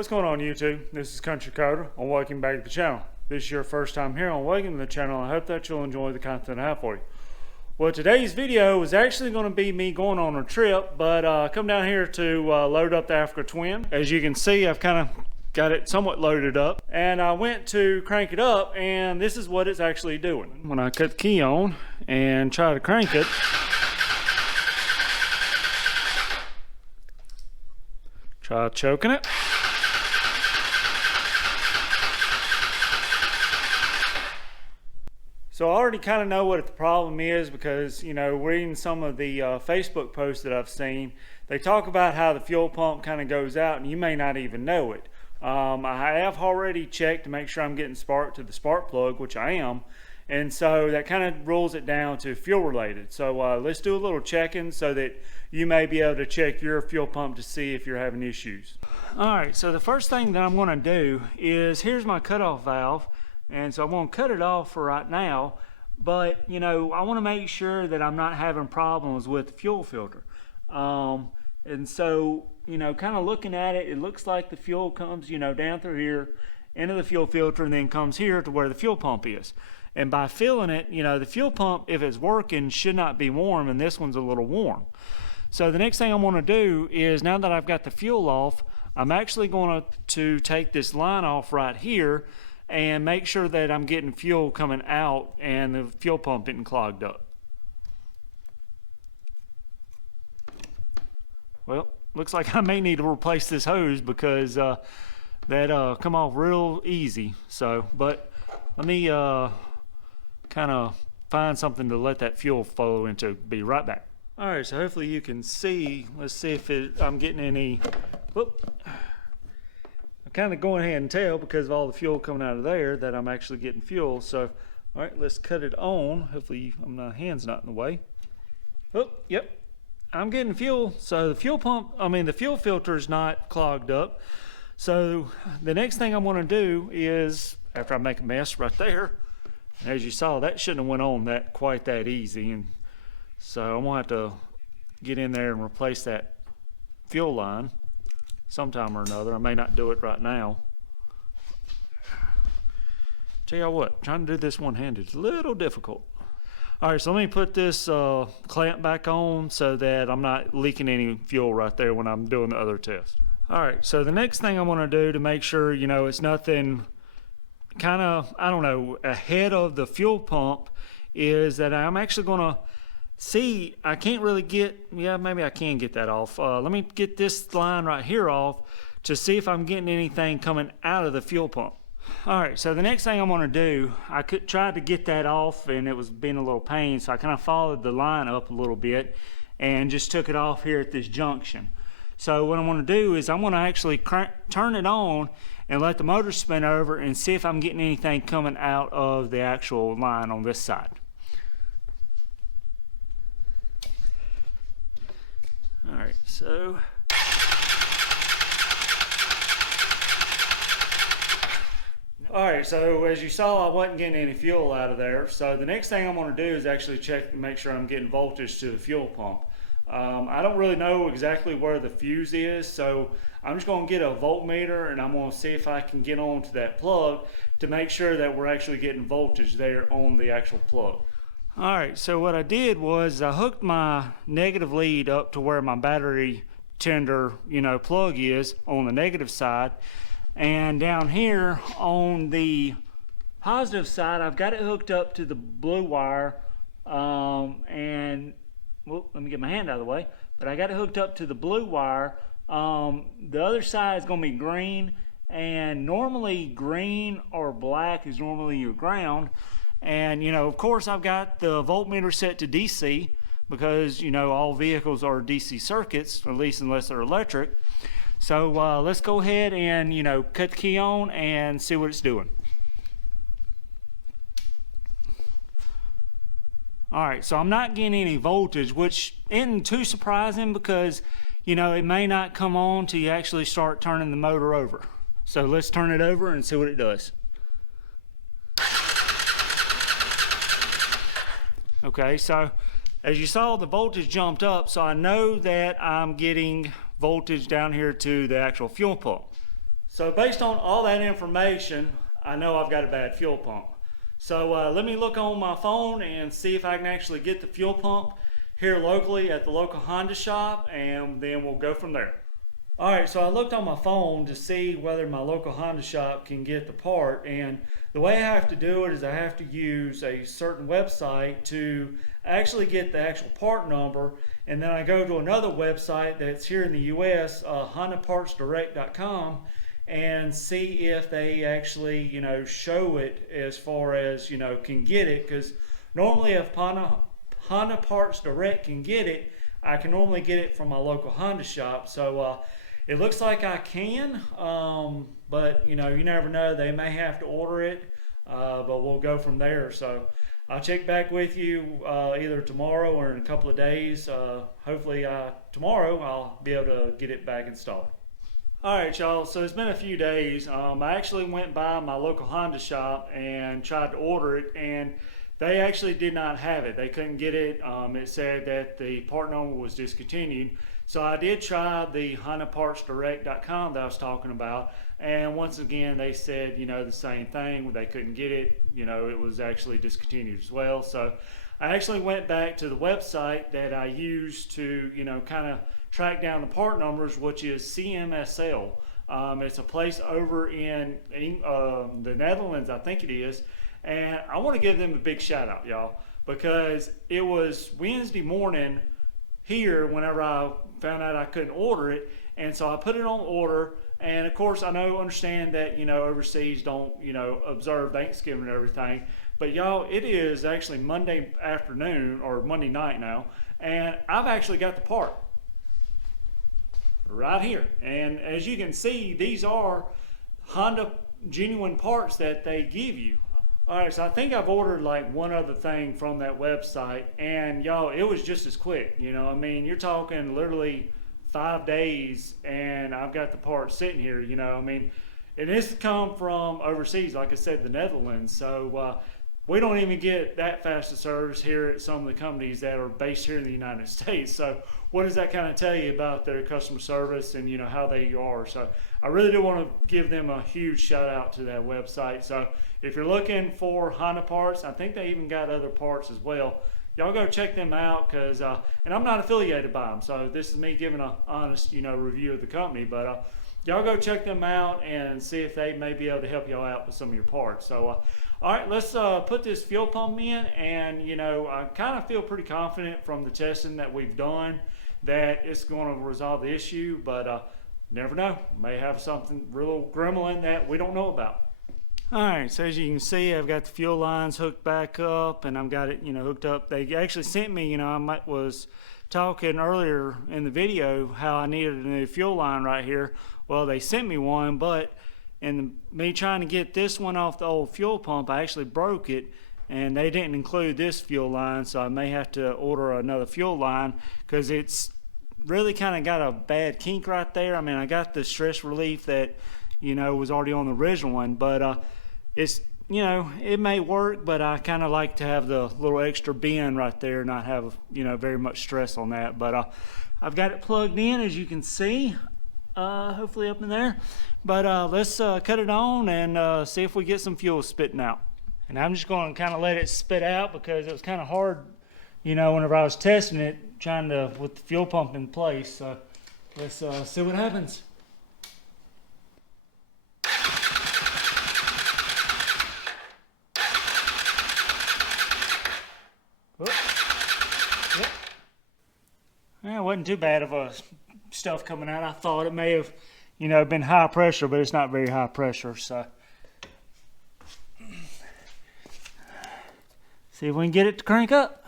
What's going on YouTube? This is Country Coder and welcome back to the channel. If this is your first time here, welcome to the channel. I hope that you'll enjoy the content I have for you. Well, today's video is actually going to be me going on a trip, but I come down here to load up the Africa Twin. As you can see, I've kind of got it somewhat loaded up, and I went to crank it up, and this is what it's actually doing. When I cut the key on and try to crank it, try choking it. So I already kind of know what the problem is because, you know, reading some of the Facebook posts that I've seen, they talk about how the fuel pump kind of goes out and you may not even know it. I have already checked to make sure I'm getting spark to the spark plug, which I am. And so that kind of rules it down to fuel related. So let's do a little checking so that you may be able to check your fuel pump to see if you're having issues. All right, so the first thing that I'm going to do is, here's my cutoff valve. And so I'm going to cut it off for right now, but you know, I want to make sure that I'm not having problems with the fuel filter. And so, you know, kind of looking at it, it looks like the fuel comes, you know, down through here into the fuel filter and then comes here to where the fuel pump is. And by feeling it, you know, the fuel pump, if it's working, should not be warm, and this one's a little warm. So the next thing I want to do is, now that I've got the fuel off, I'm actually going to take this line off right here and make sure that I'm getting fuel coming out and the fuel pump isn't clogged up. Well, looks like I may need to replace this hose because that come off real easy. So, but let me kind of find something to let that fuel flow into. Be right back. All right, so hopefully you can see. Let's see if I'm getting any. Whoop. I'm kind of going ahead and tell because of all the fuel coming out of there that I'm actually getting fuel. So, all right, let's cut it on. Hopefully my hand's not in the way. Oh, yep, I'm getting fuel. So the fuel pump, the fuel filter is not clogged up. So the next thing I'm going to do is, after I make a mess right there, as you saw, that shouldn't have went on quite that easy. And so I'm going to have to get in there and replace that fuel line sometime or another. I may not do it right now. Tell you what, trying to do this one-handed is a little difficult. All right, so let me put this clamp back on so that I'm not leaking any fuel right there when I'm doing the other test. All right, so the next thing I want to do to make sure, you know, it's nothing kind of, I don't know, ahead of the fuel pump is that I'm actually going to see, I can't really get, yeah, maybe I can get that off. Let me get this line right here off to see if I'm getting anything coming out of the fuel pump. All right, so the next thing I'm going to do, I tried to get that off and it was being a little pain, so I kind of followed the line up a little bit and just took it off here at this junction. So what I'm going to do is I'm going to actually turn it on and let the motor spin over and see if I'm getting anything coming out of the actual line on this side. All right, so as you saw, I wasn't getting any fuel out of there. So the next thing I'm going to do is actually check to make sure I'm getting voltage to the fuel pump. I don't really know exactly where the fuse is, so I'm just going to get a voltmeter and I'm going to see if I can get onto that plug to make sure that we're actually getting voltage there on the actual plug. All right, so what I did was I hooked my negative lead up to where my battery tender, you know, plug is on the negative side, and down here on the positive side I've got it hooked up to the blue wire, and well, let me get my hand out of the way, but I got it hooked up to the blue wire. The other side is going to be green, and normally green or black is normally your ground. And, you know, of course, I've got the voltmeter set to DC because, you know, all vehicles are DC circuits, at least unless they're electric. So let's go ahead and, you know, cut the key on and see what it's doing. All right, so I'm not getting any voltage, which isn't too surprising because, you know, it may not come on till you actually start turning the motor over. So let's turn it over and see what it does. Okay, so as you saw, the voltage jumped up, so I know that I'm getting voltage down here to the actual fuel pump. So based on all that information, I know I've got a bad fuel pump. So let me look on my phone and see if I can actually get the fuel pump here locally at the local Honda shop, and then we'll go from there. All right, so I looked on my phone to see whether my local Honda shop can get the part, and the way I have to do it is I have to use a certain website to actually get the actual part number, and then I go to another website that's here in the US, HondaPartsDirect.com, and see if they actually, show it as far as, can get it, because normally if Honda Parts Direct can get it, I can normally get it from my local Honda shop. So it looks like I can, but you never know. They may have to order it, but we'll go from there. So I'll check back with you either tomorrow or in a couple of days. Hopefully tomorrow I'll be able to get it back installed. All right, y'all, so it's been a few days. I actually went by my local Honda shop and tried to order it, and they actually did not have it. They couldn't get it. It said that the part number was discontinued. So I did try the HondaPartsDirect.com that I was talking about, and once again they said, the same thing. They couldn't get it. It was actually discontinued as well. So I actually went back to the website that I used to, kind of track down the part numbers, which is CMSL. It's a place over in the Netherlands, I think it is. And I want to give them a big shout out, y'all, because it was Wednesday morning here whenever I found out I couldn't order it. And so I put it on order. And of course, I understand that, overseas don't, observe Thanksgiving and everything. But y'all, it is actually Monday afternoon or Monday night now. And I've actually got the part right here. And as you can see, these are Honda genuine parts that they give you. All right, so I think I've ordered like one other thing from that website, and y'all, it was just as quick. You're talking literally 5 days, and I've got the part sitting here. And it's come from overseas, like I said, the Netherlands. So we don't even get that fast a service here at some of the companies that are based here in the United States. So what does that kind of tell you about their customer service and how they are? So I really do want to give them a huge shout out to that website. So if you're looking for Honda parts, I think they even got other parts as well. Y'all go check them out, because and I'm not affiliated by them, so this is me giving an honest review of the company. But y'all go check them out and see if they may be able to help y'all out with some of your parts. So all right, let's put this fuel pump in, and I kind of feel pretty confident from the testing that we've done that it's going to resolve the issue, but never know. May have something real gremlin that we don't know about. All right, so as you can see, I've got the fuel lines hooked back up, and I've got it, hooked up. They actually sent me, I was talking earlier in the video how I needed a new fuel line right here. Well, they sent me one, but me trying to get this one off the old fuel pump, I actually broke it, and they didn't include this fuel line, so I may have to order another fuel line, because it's really kind of got a bad kink right there. I got the stress relief that was already on the original one, but it's it may work, but I kind of like to have the little extra bend right there, not have very much stress on that. But I've got it plugged in, as you can see, hopefully up in there. But let's cut it on and see if we get some fuel spitting out. And I'm just going to kind of let it spit out, because it was kind of hard, whenever I was testing it, with the fuel pump in place. So let's see what happens. Yep. Yeah, it wasn't too bad of a stuff coming out. I thought it may have, been high pressure, but it's not very high pressure. So see if we can get it to crank up.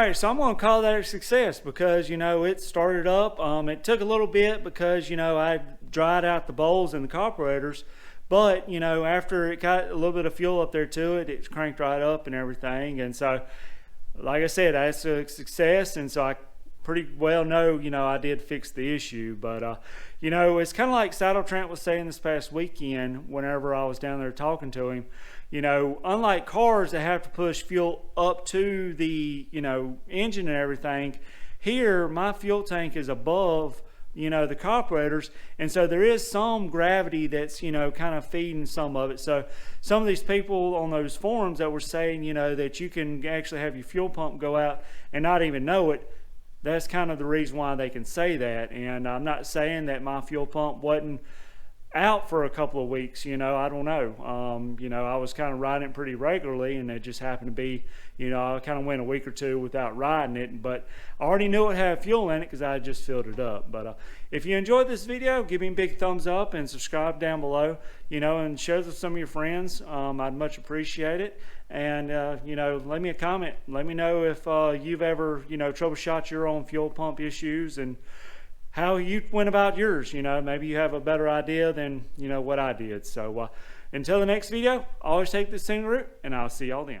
right, so I'm going to call that a success because, you know, it started up. It took a little bit because, you know, I dried out the bowls and the carburetors. But, you know, after it got a little bit of fuel up there to it, it's cranked right up and everything. And so, like I said, that's a success. And so I pretty well know, you know, I did fix the issue. But, you know, it's kind of like Saddle Tramp was saying this past weekend whenever I was down there talking to him. You know, unlike cars that have to push fuel up to the, you know, engine and everything, here my fuel tank is above, you know, the carburetors, and so there is some gravity that's, you know, kind of feeding some of it. So some of these people on those forums that were saying, you know, that you can actually have your fuel pump go out and not even know it, that's kind of the reason why they can say that. And I'm not saying that my fuel pump wasn't out for a couple of weeks, you know, I don't know. You know, I was kind of riding it pretty regularly, and it just happened to be, you know, I kind of went a week or two without riding it, but I already knew it had fuel in it because I just filled it up. But if you enjoyed this video, give me a big thumbs up and subscribe down below, you know, and share this with some of your friends. I'd much appreciate it. And, you know, leave me a comment. Let me know if you've ever, you know, troubleshot your own fuel pump issues and how you went about yours. You know, maybe you have a better idea than, you know, what I did. So until the next video, always take the single route, and I'll see y'all then.